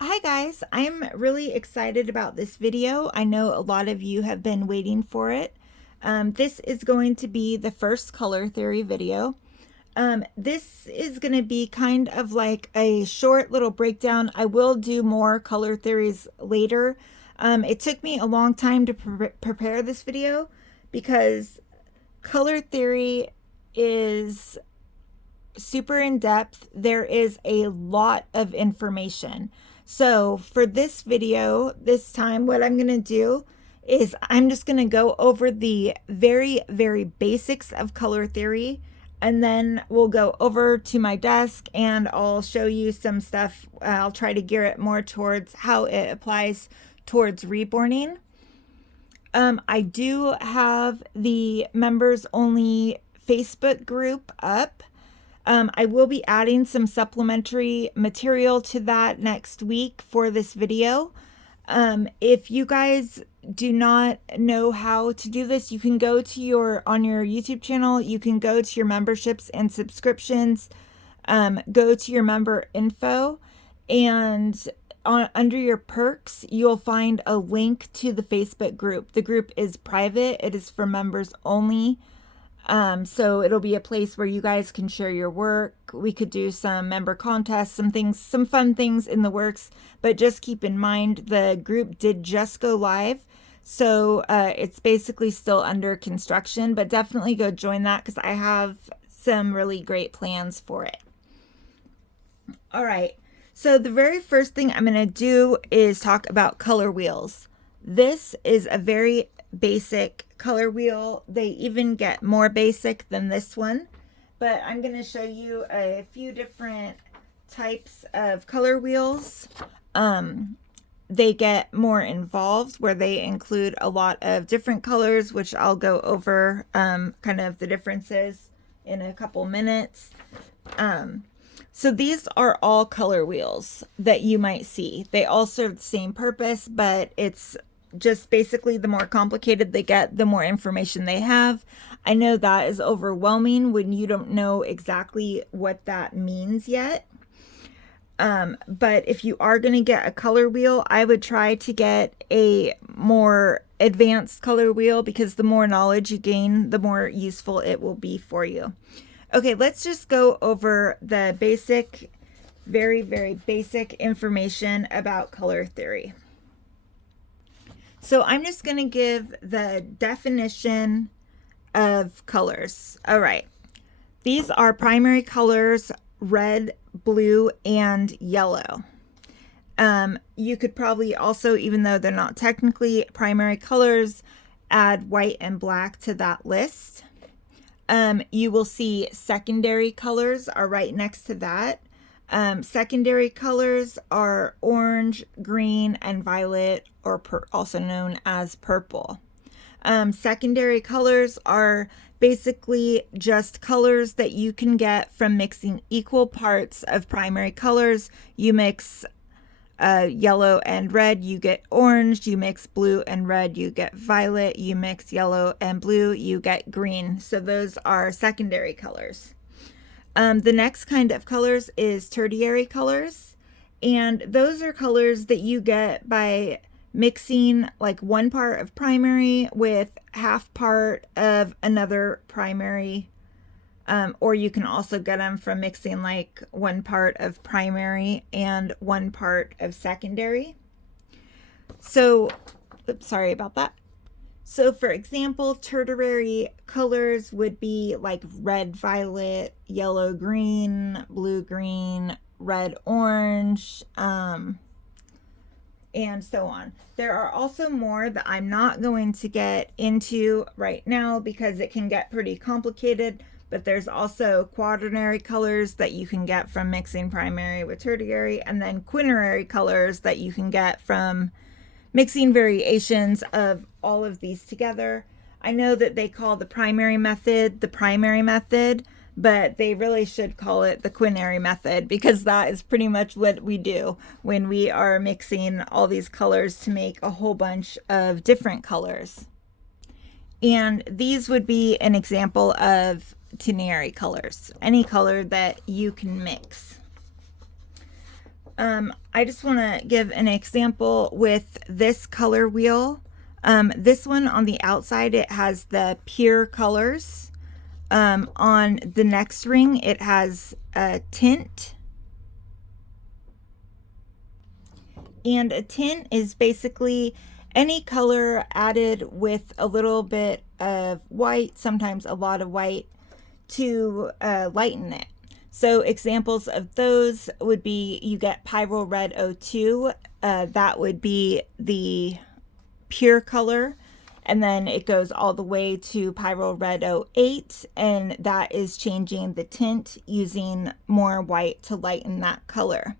Hi guys, I'm really excited about this video. I know a lot of you have been waiting for it. This is going to be the first color theory video. This is going to be kind of like a short little breakdown. I will do more color theories later. It took me a long time to prepare this video because color theory is super in depth. There is a lot of information. So for this video, this time, what I'm going to do is I'm just going to go over the very basics of color theory. And then we'll go over to my desk and I'll show you some stuff. I'll try to gear it more towards how it applies towards reborning. I do have the members only Facebook group up. I will be adding some supplementary material to that next week for this video. If you guys do not know how to do this, you can go to on your YouTube channel, you can go to your memberships and subscriptions, go to your member info, and under your perks, you'll find a link to the Facebook group. The group is private. It is for members only. So it'll be a place where you guys can share your work. We could do some member contests, some fun things in the works, but just keep in mind the group did just go live. So it's basically still under construction, but definitely go join that because I have some really great plans for it. All right. So the very first thing I'm going to do is talk about color wheels. This is a very basic color wheel. They even get more basic than this one, but I'm going to show you a few different types of color wheels. They get more involved where they include a lot of different colors, which I'll go over kind of the differences in a couple minutes. So these are all color wheels that you might see. They all serve the same purpose, but it's just basically the more complicated they get, the more information they have. I know that is overwhelming when you don't know exactly what that means yet. But if you are going to get a color wheel, I would try to get a more advanced color wheel because the more knowledge you gain, the more useful it will be for you. Okay, let's just go over the basic, very basic information about color theory. So I'm just going to give the definition of colors. All right. These are primary colors, red, blue, and yellow. You could probably also, even though they're not technically primary colors, add white and black to that list. You will see secondary colors are right next to that. Secondary colors are orange, green, and violet, or also known as purple. Secondary colors are basically just colors that you can get from mixing equal parts of primary colors. You mix yellow and red, you get orange. You mix blue and red, you get violet. You mix yellow and blue, you get green. So those are secondary colors. The next kind of colors is tertiary colors, and those are colors that you get by mixing like one part of primary with half part of another primary, or you can also get them from mixing like one part of primary and one part of secondary. So, oops, sorry about that. So for example, tertiary colors would be like red, violet, yellow, green, blue, green, red, orange, and so on. There are also more that I'm not going to get into right now because it can get pretty complicated, but there's also quaternary colors that you can get from mixing primary with tertiary, and then quinary colors that you can get from mixing variations of all of these together. I know that they call the primary method, but they really should call it the quinary method because that is pretty much what we do when we are mixing all these colors to make a whole bunch of different colors. And these would be an example of ternary colors, any color that you can mix. I just want to give an example with this color wheel. This one on the outside, it has the pure colors. On the next ring, it has a tint. And a tint is basically any color added with a little bit of white, sometimes a lot of white, to lighten it. So examples of those would be, you get Pyrrole Red 02, that would be the pure color, and then it goes all the way to Pyrrole Red 08, and that is changing the tint using more white to lighten that color.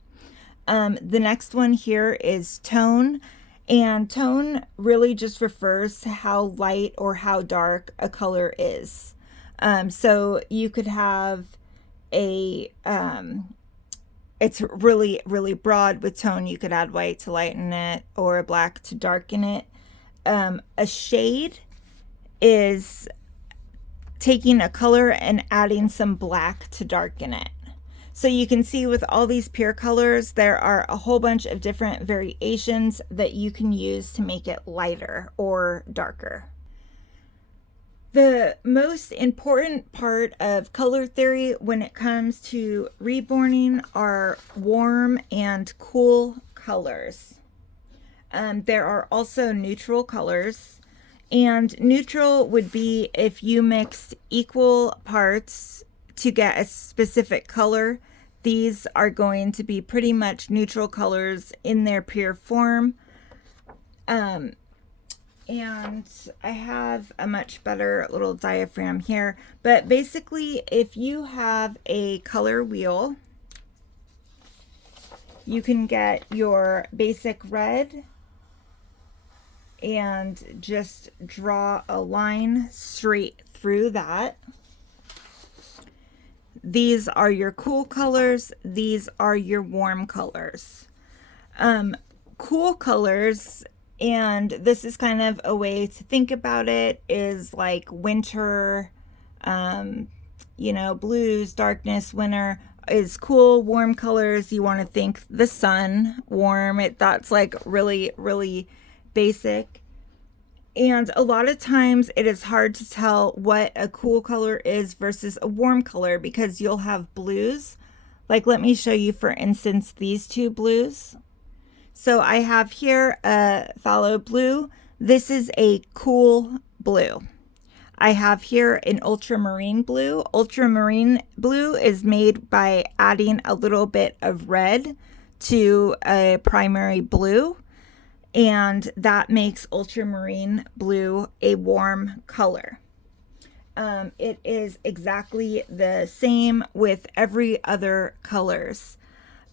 The next one here is tone, and tone really just refers to how light or how dark a color is. So you could have a, it's really, really broad with tone. You could add white to lighten it or black to darken it. A shade is taking a color and adding some black to darken it. So you can see with all these pure colors, there are a whole bunch of different variations that you can use to make it lighter or darker. The most important part of color theory when it comes to reborning are warm and cool colors. There are also neutral colors, and neutral would be if you mixed equal parts to get a specific color. These are going to be pretty much neutral colors in their pure form. And I have a much better little diagram here, but basically if you have a color wheel, you can get your basic red and just draw a line straight through that. These are your cool colors. These are your warm colors. Cool colors, and this is kind of a way to think about it, is like winter, you know, blues, darkness, winter is cool. Warm colors, you want to think the sun, warm. That's like really, really basic. And a lot of times it is hard to tell what a cool color is versus a warm color, because you'll have blues. Like, let me show you, for instance, these two blues. So I have here a phthalo blue. This is a cool blue. I have here an ultramarine blue. Ultramarine blue is made by adding a little bit of red to a primary blue, and that makes ultramarine blue a warm color. It is exactly the same with every other colors.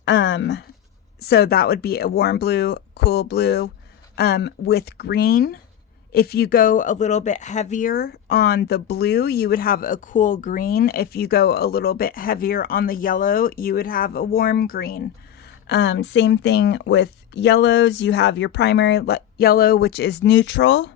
So that would be a warm blue, cool blue. With green, if you go a little bit heavier on the blue, you would have a cool green. If you go a little bit heavier on the yellow, you would have a warm green. Same thing with yellows. You have your primary yellow, which is neutral.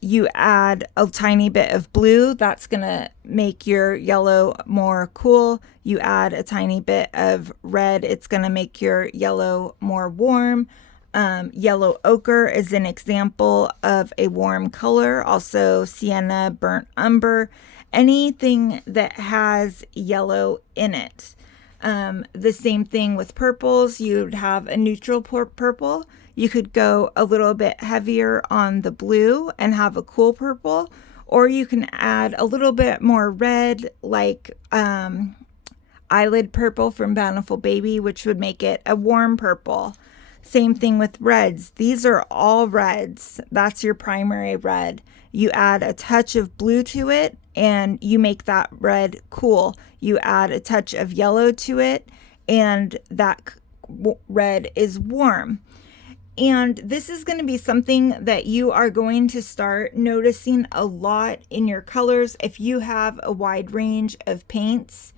You add a tiny bit of blue, that's going to make your yellow more cool. You add a tiny bit of red, it's going to make your yellow more warm. Yellow ochre is an example of a warm color. Also sienna, burnt umber, anything that has yellow in it. The same thing with purples. You'd have a neutral purple. You could go a little bit heavier on the blue and have a cool purple, or you can add a little bit more red, like eyelid purple from Bountiful Baby, which would make it a warm purple. Same thing with reds. These are all reds. That's your primary red. You add a touch of blue to it and you make that red cool. You add a touch of yellow to it and that red is warm. And this is going to be something that you are going to start noticing a lot in your colors if you have a wide range of paints.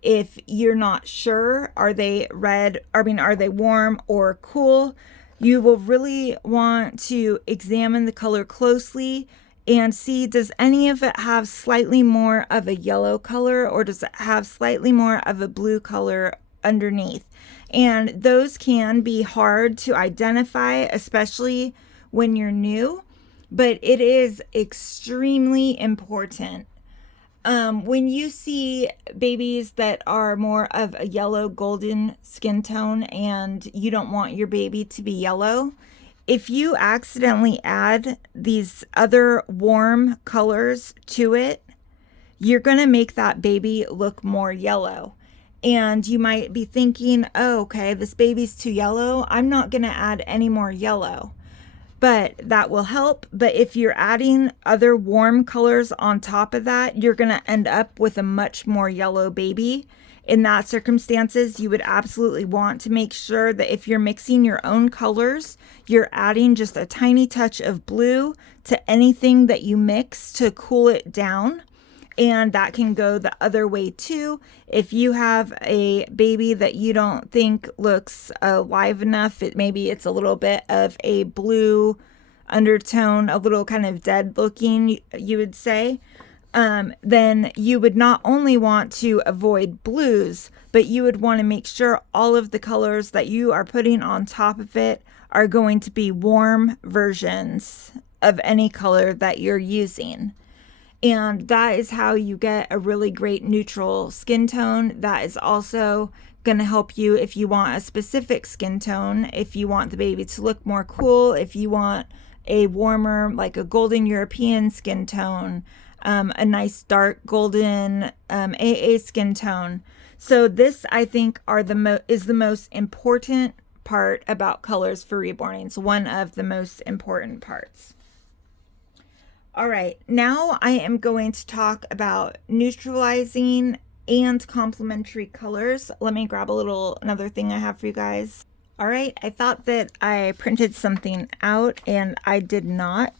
If you're not sure, are they warm or cool, you will really want to examine the color closely and see, does any of it have slightly more of a yellow color, or does it have slightly more of a blue color underneath? And those can be hard to identify, especially when you're new, but it is extremely important. When you see babies that are more of a yellow golden skin tone and you don't want your baby to be yellow, if you accidentally add these other warm colors to it, you're going to make that baby look more yellow. And you might be thinking, oh, okay, this baby's too yellow. I'm not going to add any more yellow. But that will help. But if you're adding other warm colors on top of that, you're going to end up with a much more yellow baby. In that circumstances, you would absolutely want to make sure that if you're mixing your own colors, you're adding just a tiny touch of blue to anything that you mix to cool it down. And that can go the other way too. If you have a baby that you don't think looks alive enough, maybe it's a little bit of a blue undertone, a little kind of dead looking, you would say, then you would not only want to avoid blues, but you would want to make sure all of the colors that you are putting on top of it are going to be warm versions of any color that you're using. And that is how you get a really great neutral skin tone. That is also going to help you if you want a specific skin tone, if you want the baby to look more cool, if you want a warmer, like a golden European skin tone, a nice dark golden AA skin tone. So this, I think, is the most important part about colors for reborning. It's one of the most important parts. All right, now I am going to talk about neutralizing and complementary colors. Let me grab another thing I have for you guys. All right, I thought that I printed something out and I did not.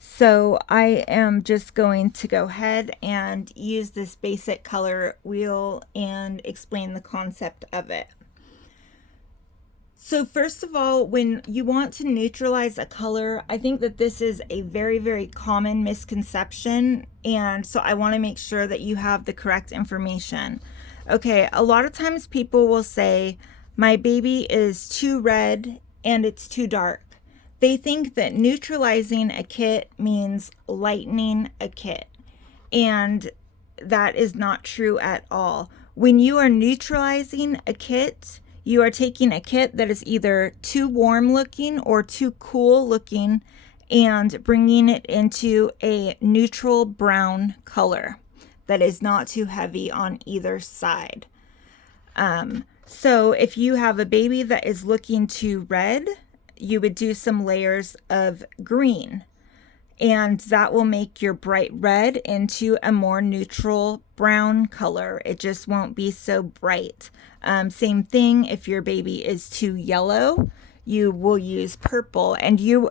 So I am just going to go ahead and use this basic color wheel and explain the concept of it. So first of all, when you want to neutralize a color, I think that this is a very, very common misconception. And so I want to make sure that you have the correct information. Okay, a lot of times people will say, my baby is too red and it's too dark. They think that neutralizing a kit means lightening a kit. And that is not true at all. When you are neutralizing a kit, you are taking a kit that is either too warm looking or too cool looking and bringing it into a neutral brown color that is not too heavy on either side. So if you have a baby that is looking too red, you would do some layers of green, and that will make your bright red into a more neutral brown color. It just won't be so bright. Same thing if your baby is too yellow, you will use purple, and you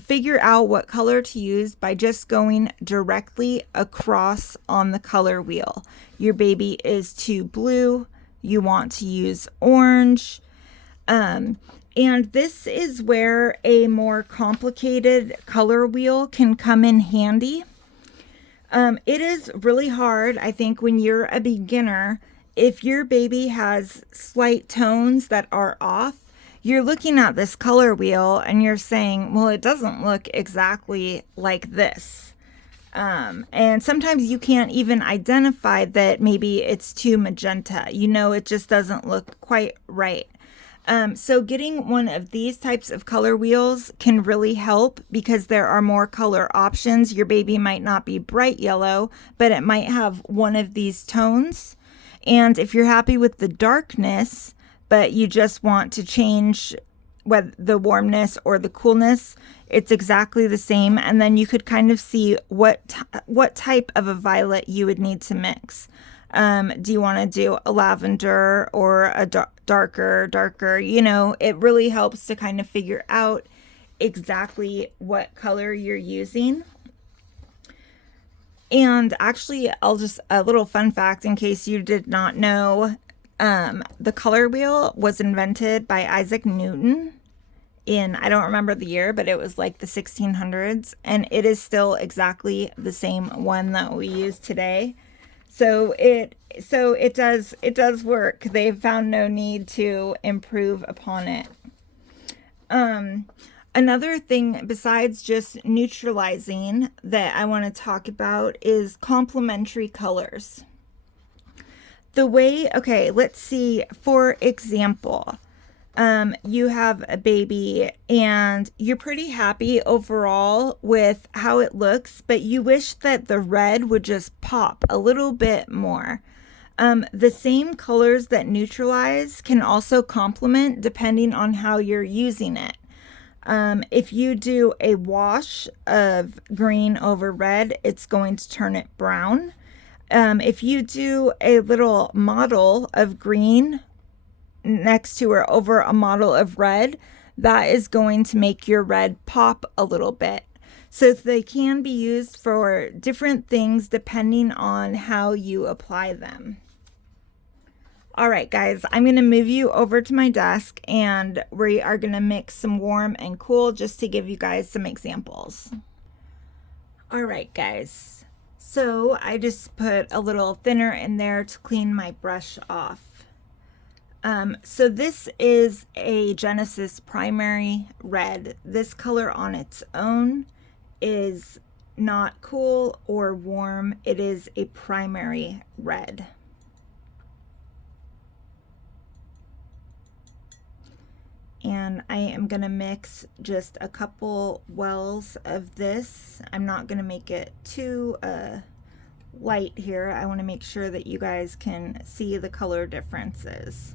figure out what color to use by just going directly across on the color wheel. Your baby is too blue, you want to use orange. And this is where a more complicated color wheel can come in handy. It is really hard, I think, when you're a beginner. If your baby has slight tones that are off, you're looking at this color wheel and you're saying, well, it doesn't look exactly like this. And sometimes you can't even identify that maybe it's too magenta. You know, it just doesn't look quite right. So getting one of these types of color wheels can really help because there are more color options. Your baby might not be bright yellow, but it might have one of these tones. And if you're happy with the darkness, but you just want to change whether the warmness or the coolness, it's exactly the same. And then you could kind of see what type of a violet you would need to mix. Do you want to do a lavender or a darker? You know, it really helps to kind of figure out exactly what color you're using. And actually, a little fun fact in case you did not know, the color wheel was invented by Isaac Newton in, I don't remember the year, but it was like the 1600s, and it is still exactly the same one that we use today. So it does work. They've found no need to improve upon it. Another thing besides just neutralizing that I want to talk about is complementary colors. Okay, let's see, for example, you have a baby and you're pretty happy overall with how it looks, but you wish that the red would just pop a little bit more. The same colors that neutralize can also complement depending on how you're using it. If you do a wash of green over red, it's going to turn it brown. If you do a little model of green next to or over a model of red, that is going to make your red pop a little bit. So they can be used for different things depending on how you apply them. All right, guys, I'm going to move you over to my desk and we are going to mix some warm and cool just to give you guys some examples. All right, guys, so I just put a little thinner in there to clean my brush off. So this is a Genesis primary red. This color on its own is not cool or warm. It is a primary red. And I am going to mix just a couple wells of this. I'm not going to make it too light here. I want to make sure that you guys can see the color differences.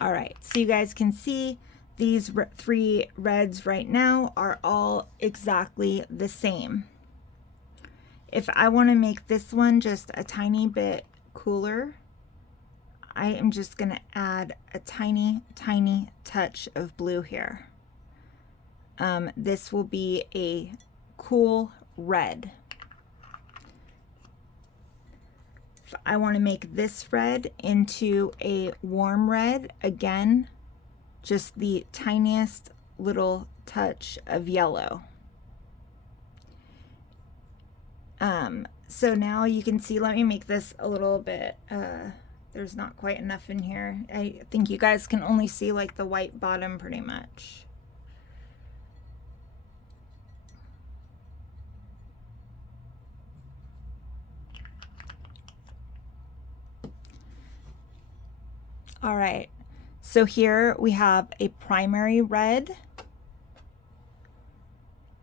All right, so you guys can see these three reds right now are all exactly the same. If I want to make this one just a tiny bit cooler, I am just going to add a tiny touch of blue here. This will be a cool red. If I want to make this red into a warm red, again, just the tiniest little touch of yellow. So now you can see, let me make this a little bit, there's not quite enough in here. I think you guys can only see like the white bottom pretty much. All right, so here we have a primary red,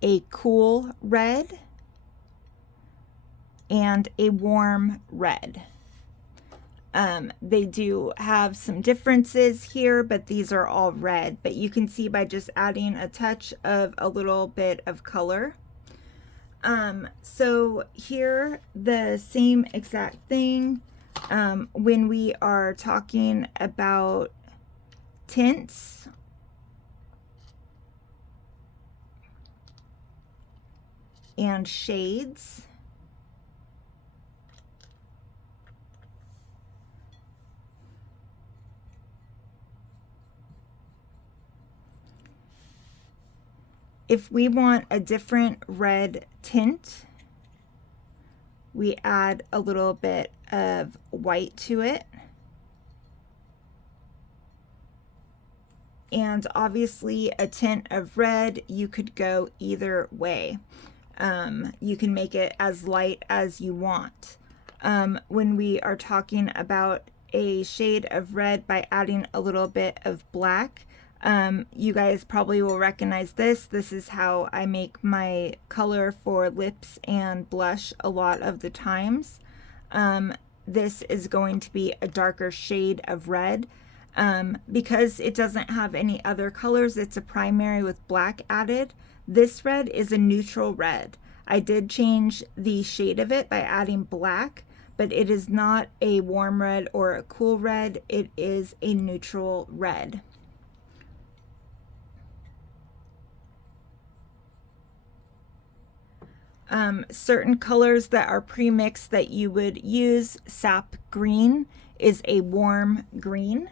a cool red, and a warm red. They do have some differences here, but these are all red. But you can see by just adding a touch of a little bit of color. So here, the same exact thing. When we are talking about tints, and shades, if we want a different red tint, we add a little bit of white to it. And obviously a tint of red, you could go either way. You can make it as light as you want. When we are talking about a shade of red by adding a little bit of black, you guys probably will recognize this. This is how I make my color for lips and blush a lot of the times. This is going to be a darker shade of red. Because it doesn't have any other colors, it's a primary with black added. This red is a neutral red. I did change the shade of it by adding black, but it is not a warm red or a cool red. It is a neutral red. certain colors that are pre-mixed that you would use. Sap green is a warm green.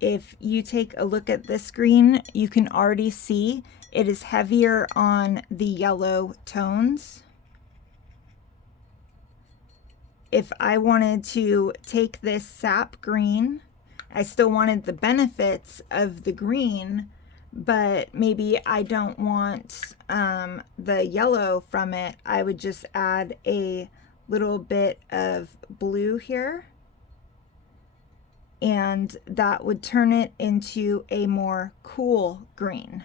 If you take a look at this green, you can already see it is heavier on the yellow tones. If I wanted to take this sap green, I still wanted the benefits of the green, but maybe I don't want the yellow from it, I would just add a little bit of blue here, and that would turn it into a more cool green.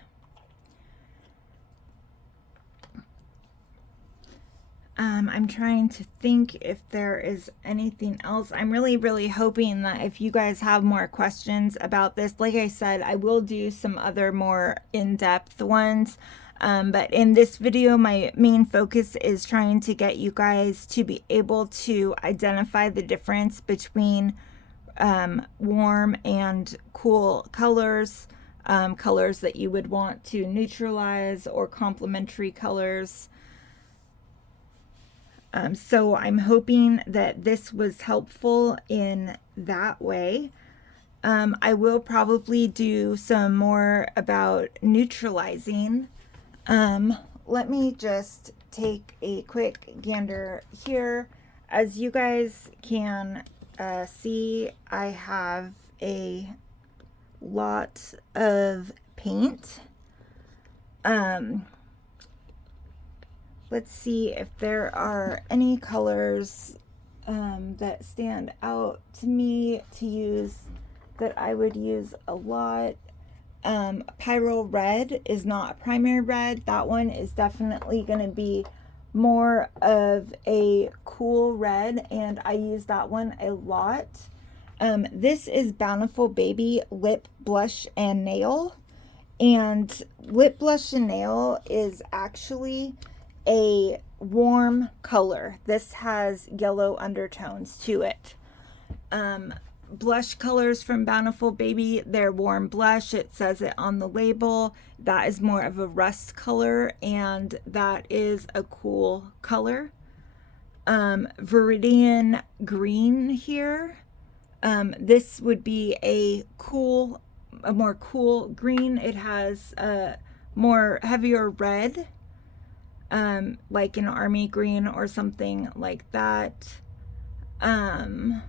I'm trying to think if there is anything else. I'm really hoping that if you guys have more questions about this, like I said, I will do some other more in-depth ones. But in this video, my main focus is trying to get you guys to be able to identify the difference between warm and cool colors, colors that you would want to neutralize, or complementary colors. So I'm hoping that this was helpful in that way. I will probably do some more about neutralizing. Let me just take a quick gander here. As you guys can see, I have a lot of paint. Let's see if there are any colors that stand out to me to use, that I would use a lot. Pyro red is not a primary red. That one is definitely going to be more of a cool red, and I use that one a lot. This is Bountiful Baby Lip Blush and Nail, and Lip Blush and Nail is actually a warm color. This has yellow undertones to it. Blush colors from Bountiful Baby, they're warm blush. It says it on the label. That is more of a rust color, and that is a cool color. Viridian Green here. This would be a more cool green. It has a more heavier red, like an army green or something like that. I'm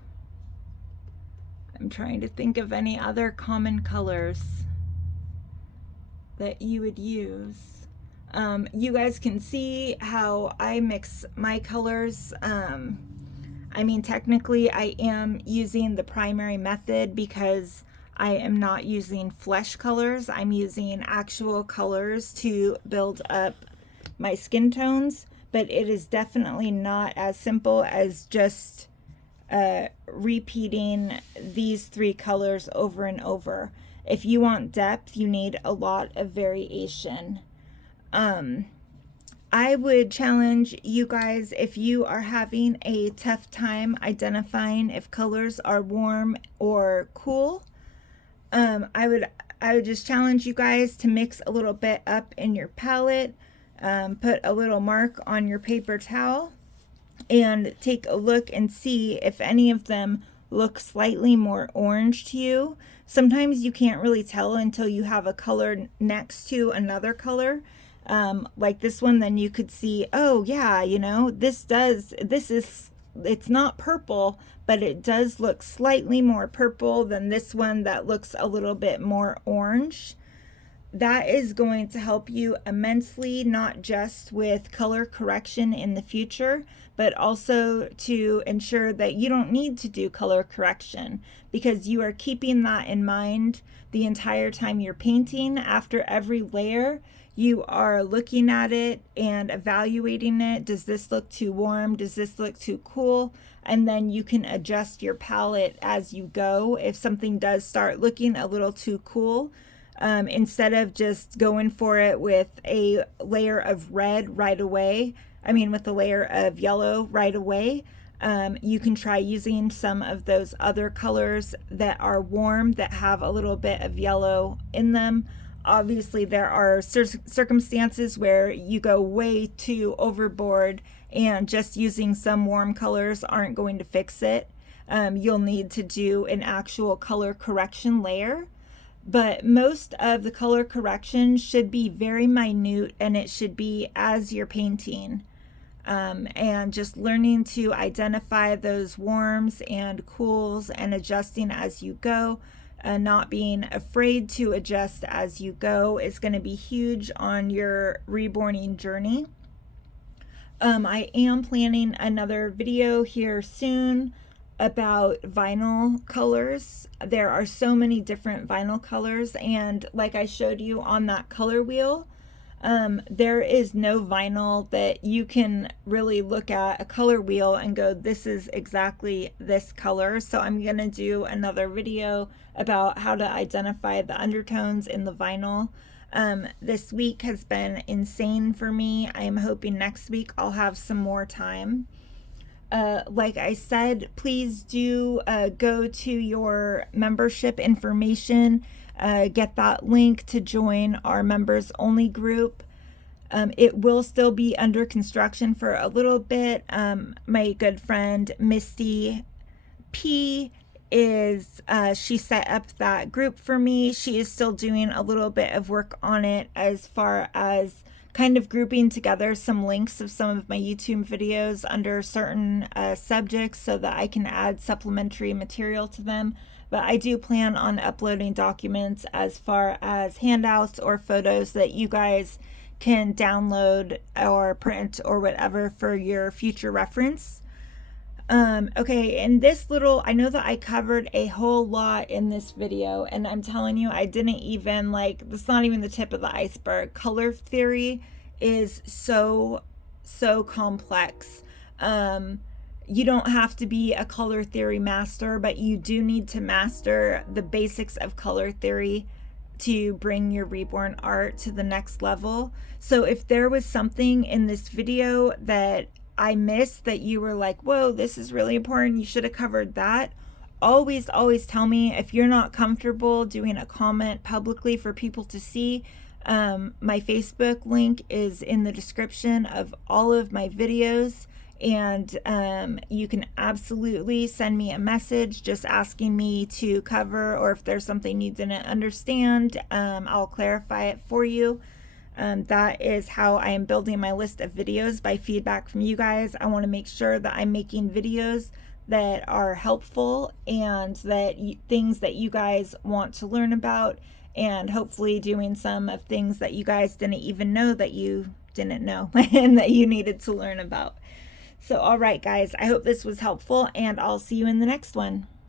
trying to think of any other common colors that you would use. You guys can see how I mix my colors. I mean, technically I am using the primary method because I am not using flesh colors. I'm using actual colors to build up my skin tones, but it is definitely not as simple as just repeating these three colors over and over. If you want depth, you need a lot of variation. I would challenge you guys, if you are having a tough time identifying if colors are warm or cool, I would just challenge you guys to mix a little bit up in your palette, put a little mark on your paper towel, and take a look and see if any of them look slightly more orange to you. Sometimes you can't really tell until you have a color next to another color, like this one. Then you could see, oh yeah, you know, it's not purple, but it does look slightly more purple than this one that looks a little bit more orange. That is going to help you immensely, not just with color correction in the future, but also to ensure that you don't need to do color correction, because you are keeping that in mind the entire time you're painting. After every layer, you are looking at it and evaluating it. Does this look too warm? Does this look too cool? And then you can adjust your palette as you go. If something does start looking a little too cool, instead of just going for it with a layer of red right away, with a layer of yellow right away, You can try using some of those other colors that are warm that have a little bit of yellow in them. Obviously, there are circumstances where you go way too overboard and just using some warm colors aren't going to fix it. You'll need to do an actual color correction layer. But most of the color correction should be very minute and it should be as you're painting. And just learning to identify those warms and cools and adjusting as you go. Not being afraid to adjust as you go is going to be huge on your reborning journey. I am planning another video here soon about vinyl colors. There are so many different vinyl colors, and like I showed you on that color wheel, there is no vinyl that you can really look at a color wheel and go, this is exactly this color. So I'm going to do another video about how to identify the undertones in the vinyl. This week has been insane for me. I am hoping next week I'll have some more time. Like I said, please do go to your membership information, get that link to join our members only group. It will still be under construction for a little bit. My good friend Misty P is she set up that group for me. She is still doing a little bit of work on it as far as kind of grouping together some links of some of my YouTube videos under certain subjects so that I can add supplementary material to them. But I do plan on uploading documents as far as handouts or photos that you guys can download or print or whatever for your future reference. Okay, and this little, I know that I covered a whole lot in this video, and I'm telling you, I didn't even, like, that's not even the tip of the iceberg. Color theory is so complex. You don't have to be a color theory master, but you do need to master the basics of color theory to bring your reborn art to the next level. So if there was something in this video that I missed that you were like, whoa, this is really important, you should have covered that, always tell me. If you're not comfortable doing a comment publicly for people to see, my Facebook link is in the description of all of my videos, and you can absolutely send me a message just asking me to cover, or if there's something you didn't understand, I'll clarify it for you. That is how I am building my list of videos, by feedback from you guys. I want to make sure that I'm making videos that are helpful and that things that you guys want to learn about, and hopefully doing some of things that you guys didn't even know that you didn't know and that you needed to learn about. So, all right, guys, I hope this was helpful, and I'll see you in the next one.